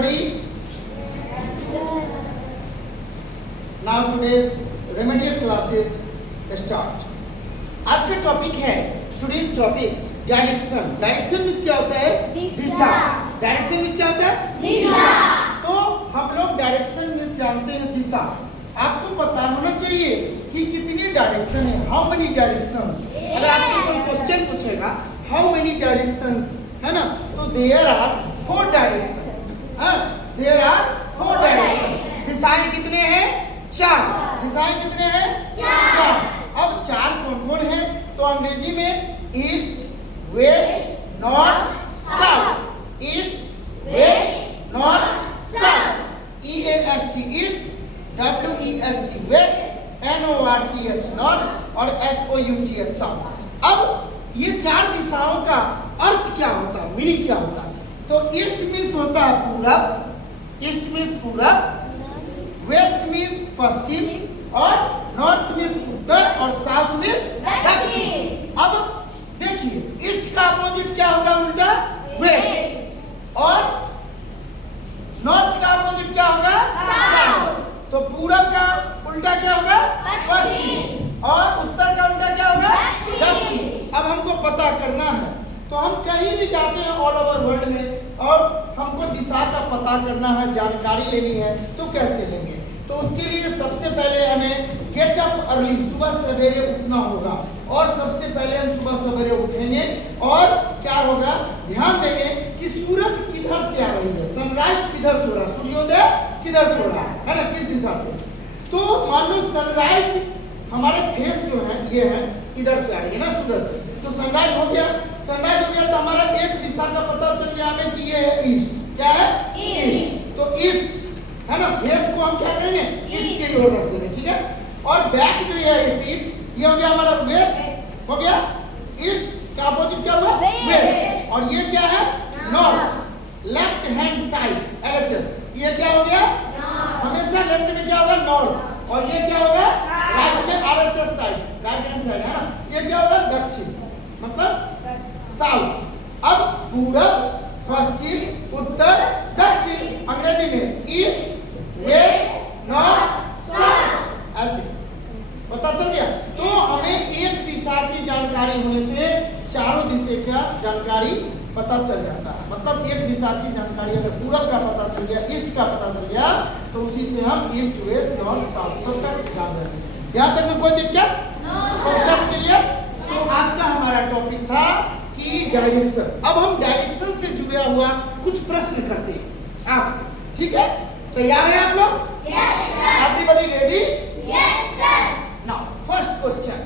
everybody? Now today's remedial classes start. आज का topic है today's topics direction. Direction means क्या होता है? दिशा. डायरेक्शन मीन्स क्या होता है? दिशा. तो हम लोग डायरेक्शन मीन्स जानते हैं दिशा. आपको पता होना चाहिए कि कितनी डायरेक्शन है. How many directions. अगर आपसे कोई क्वेश्चन पूछेगा हाउ मेनी डायरेक्शंस, है ना, तो देयर आर 4 डायरेक्शंस. हाँ, देयर आर 4 डायरेक्शंस. दिशाएं कितने हैं? 4. दिशाएं कितने हैं? 4. अब 4 कौन कौन है? तो अंग्रेजी में east, west, north, south. East, west, north, south. EAST east, WEST west, NORTH north और SOUTH साउथ. अब ये 4 दिशाओं का अर्थ क्या होता है, मीनिंग क्या होता है? तो ईस्ट मीन्स होता है पूरब, ईस्ट मीन्स पूरब, वेस्ट मीन्स पश्चिम और नॉर्थ मीन्स उत्तर और साउथ मीन्स दक्षिण. अब देखिए ईस्ट का अपोजिट क्या होगा? उल्टा वेस्ट. और नॉर्थ का अपोजिट क्या होगा? साउथ. तो पूरब का उल्टा क्या होगा? पश्चिम. और उत्तर का उल्टा क्या होगा? दक्षिण. अब हमको पता करना है, तो हम कहीं भी जाते हैं ऑल ओवर वर्ल्ड में और हमको दिशा का पता करना है, जानकारी लेनी है, तो कैसे लेंगे? तो उसके लिए सबसे पहले हमें गेट अप अर्ली, सुबह सवेरे उठना होगा. और सबसे पहले हम सुबह सवेरे उठेंगे और क्या होगा, ध्यान देंगे कि सूरज किधर से आ रही है, सनराइज किधर से हो रहा है, सूर्योदय किधर से हो रहा है ना, किस दिशा से. तो मान लो सनराइज हमारे फेस जो है ये है, इधर से आ रही है ना सूरज, तो सनराइज हो गया. सनराइज हो गया तो हमारा एक दिशा का पता चल गया हमें कि ये है ईस्ट. क्या है? ईस्ट. तो ईस्ट है ना, फेस को हम क्या करेंगे? ईस्ट की ओर रख देंगे. ठीक है. और बैक जो है रिपीट, ये हो गया हमारा वेस्ट. हो गया. ईस्ट का अपोजिट क्या हुआ? वेस्ट. और ये क्या है? North. Left hand side LHS, ये क्या हो गया? हमेशा लेफ्ट में क्या होगा? नॉर्थ. और ये क्या होगा? राइट में RHS side, right hand side, है ना, ये क्या होगा? दक्षिण, मतलब साउथ. अब पूरब, पश्चिम, उत्तर, दक्षिण. अंग्रेजी में ईस्ट, वेस्ट, नॉर्थ, साउथ, ऐसे पता चल गया. तो हमें एक दिशा की जानकारी होने से चारों दिशा का जानकारी पता चल जाता है. मतलब एक दिशा की जानकारी अगर पूरब का पता चल गया, ईस्ट का पता चल गया, तो उसी से हम ईस्ट, वेस्ट, नॉर्थ, साउथ सबका ध्यान रखेंगे. यहाँ तक में कोई दिक्कत? सब क्लियर? तो आज का हमारा टॉपिक था कि डायरेक्शन. अब हम डायरेक्शन से जुड़ा हुआ कुछ प्रश्न करते हैं आपसे. ठीक है, तैयार है आप लोग? Yes sir. Everybody ready? Yes sir. Now first question,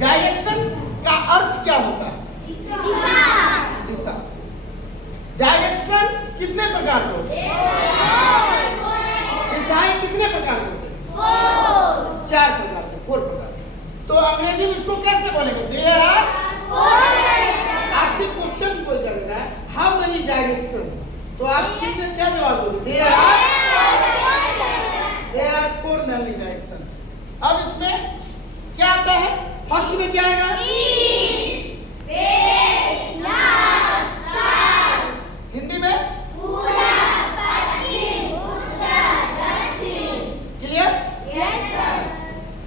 direction का अर्थ क्या होता है? दिशा. डायरेक्शन कितने प्रकार के होते हैं? दिशाएं कितने प्रकार के होते हैं? 4 प्रकार के, 4 प्रकार के. तो अंग्रेजी में इसको कैसे बोलेंगे? There are 4 direction. आपसे क्वेश्चन कोई करेगा हाउ मेनी डायरेक्शन, तो आप कितने क्या जवाब दोगे? There are 4 many direction. अब इसमें क्या आता है? फर्स्ट में क्या आएगा? हिंदी में पूरब, पश्चिम, उत्तर, दक्षिण. क्लियर? Yes sir.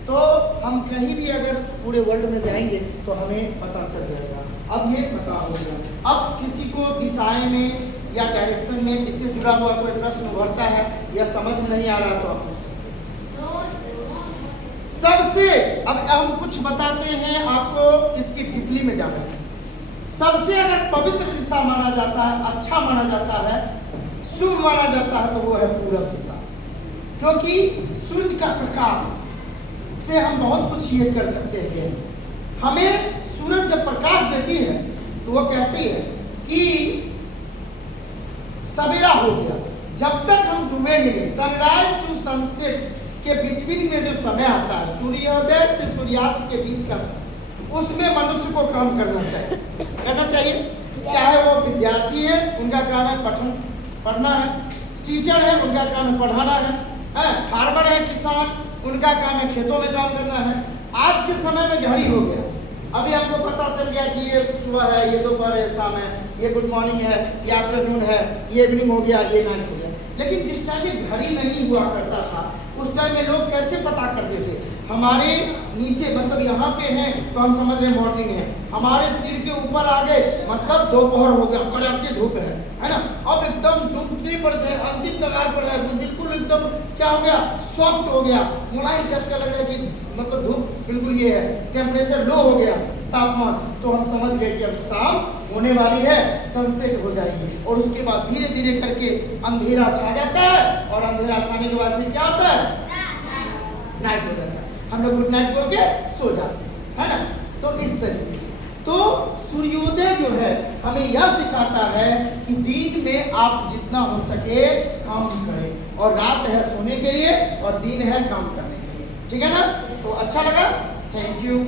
तो हम कहीं भी अगर पूरे वर्ल्ड में जाएंगे तो हमें पता चल जाएगा. अब ये पता हो गया. अब किसी को दिशाएं में या डायरेक्शन में इससे जुड़ा हुआ कोई प्रश्न उभरता है या समझ में नहीं आ रहा तो आप सबसे, अब हम कुछ बताते हैं आपको, इसकी टिप्पणी में जाना है. सबसे अगर पवित्र दिशा माना जाता है, अच्छा माना जाता है, शुभ माना जाता है, तो वो है पूरब दिशा. क्योंकि सूर्य का प्रकाश से हम बहुत कुछ ये कर सकते हैं. हमें सूरज जब प्रकाश देती है तो वो कहती है कि सवेरा हो गया. जब तक हम डूबेंगे नहीं, सनराइज टू सनसेट के बिटवीन में जो समय आता है, सूर्योदय से सूर्यास्त के बीच का समय, उसमें मनुष्य को काम करना चाहिए. चाहे वो विद्यार्थी है, उनका काम है पढ़ना है. टीचर है, उनका काम है पढ़ाना है. फार्मर है, किसान, उनका काम है खेतों में काम करना है. आज के समय में घड़ी हो गया, अभी आपको पता चल गया कि ये सुबह है, ये दोपहर है, शाम है, ये गुड मॉर्निंग है, ये आफ्टरनून है, ये इवनिंग हो गया, ये नाइट हो गया। लेकिन जिस टाइम में घड़ी नहीं हुआ करता था उस टाइम में लोग कैसे पता करते थे? हमारे नीचे मतलब यहाँ पे है तो हम समझ रहे मॉर्निंग है, हमारे सिर के ऊपर आ गए मतलब दोपहर हो गया, कड़ाके धूप है ना। अब एकदम धूप नहीं पड़ते हैं, अंतिम कगार पर है, बिल्कुल एकदम क्या हो गया, सॉफ्ट हो गया, मुलायम टाइप का लग रहा है कि मतलब धूप बिल्कुल ये है, टेम्परेचर लो हो गया, तापमान, तो हम समझ गए कि अब शाम होने वाली है, सनसेट हो जाएगी। और उसके बाद धीरे धीरे करके अंधेरा छा जाता है और अंधेरा छाने के बाद फिर क्या होता है, नाइट हो जाता है, हम लोग गुड नाइट बोल के सो जाते हैं, है ना। तो इस तरीके से तो सूर्योदय जो है हमें यह सिखाता है कि दिन में आप जितना हो सके काम करें, और रात है सोने के लिए और दिन है काम करने के लिए, ठीक है ना। तो अच्छा लगा, थैंक यू।